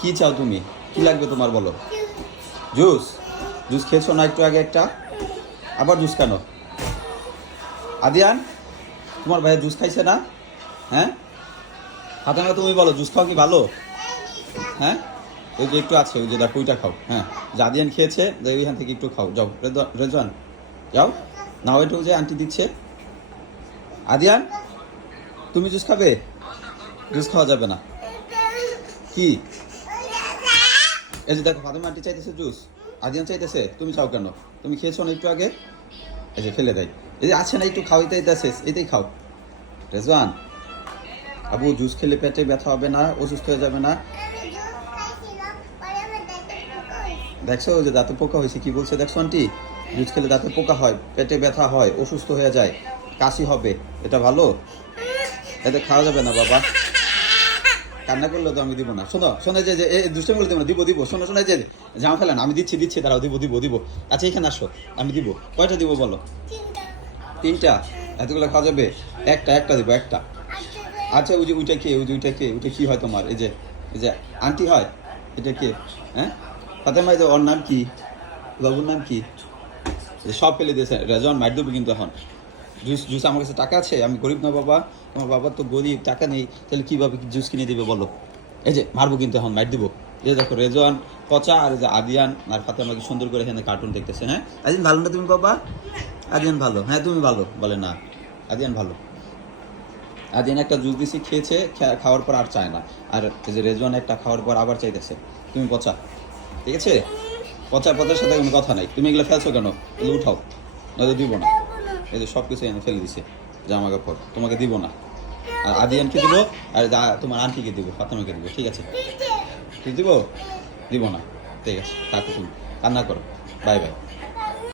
কি চাও তুমি? কি লাগবে তোমার বলো? জুস? জুস খেয়েছো না একটু আগে একটা? আবার জুস কেন? আদিয়ান, তোমার ভাইয়া জুস খাইছে না? হ্যাঁ, ফাতেমা তুমি বলো, জুস খাও কি ভালো? হ্যাঁ, ওই যে একটু আছে, ওই যে দেখো ওইটা খাও। হ্যাঁ, যে আদিয়ান খেয়েছে, যে ওইখান থেকে একটু খাও। যাও রেজওয়ান, যাও নাও, একটু যে আন্টি দিচ্ছে। আদিয়ান, তুমি জুস খাবে? জুস খাওয়া যাবে না। কি? এই যে দেখো ফাতেমা আন্টি চাইতেছে জুস, আদিয়ান চাইতেছে, তুমি চাও কেন? তুমি খেয়েছো না একটু আগে? এই যে ফেলে দেয়। এই যে আছে না, একটু খাও, এটাই এটাই খাও। রেজওয়ান, আবু জুস খেলে পেটে ব্যথা হবে না, অসুস্থ হয়ে যাবে না? দেখছো ওই যে দাঁতে পোকা হয়েছে, কি বলছে দেখছো আন্টি? জুস খেলে দাঁতে পোকা হয়, পেটে ব্যথা হয়, অসুস্থ হয়ে যায়, কাশি হবে, এটা ভালো? এতে খাওয়া যাবে না বাবা। কান্না করলে তো আমি দিব না। শোনো শোনো, যে দুষ্টামি বলে দিব না, দিব। শোনো শোনো, যে জামা ফেলেন, আমি দিচ্ছি, দাঁড়াও, দিব। আচ্ছা এখানে আসো, আমি দিব। কয়টা দিব বলো? তিনটা? এতগুলো খাওয়া যাবে? একটা দিব, একটা। আচ্ছা ওই যে ওইটা কে? ওইটা কি হয় তোমার? এই যে আন্টি হয়? এটা কে? হ্যাঁ, ফাতেমা, এই যে ওর নাম কি? বাবুর নাম কি? সব ফেলে দিয়েছে। রেজন মার দেবো কিন্তু এখন। জুস আমার কাছে টাকা আছে, আমি গরিব না বাবা। তোমার বাবার তো গরিব, টাকা নেই, তাহলে কীভাবে জুস কিনে দিবে বলো? এই যে মারবো কিন্তু এখন, মার দিব। এই দেখো রেজওয়ান পচা, আর যে আদিয়ান আর ফাতেমা কি সুন্দর করে এখানে কার্টুন দেখতেছে। হ্যাঁ, আদিয়ান ভালো না তুমি বাবা? আদিয়ান ভালো, হ্যাঁ তুমি ভালো বলে না। আদিয়ান ভালো। আদিয়ান একটা জুস দিছি, খেয়েছে, খাওয়ার পর আর চায় না। আর এই যে রেজওয়ান একটা খাওয়ার পর আবার চাইতেছে। তুমি পচা, ঠিক আছে? পচার সাথে কোনো কথা নাই। তুমি এগুলো ফেলছো কেন? এগুলো উঠাও, নয়তো দিব না। এই যে সব কিছু এনে ফেলে দিছে, জামা কাপড় তোমাকে দিব না। আর আদিয়ানকে দিব, আর তোমার আন্টিকে দিব, ফাতেমাকে দিব, ঠিক আছে? ঠিক দিব? দিব না, ঠিক আছে, থাকো, তুমি কান্না করো। Bye bye.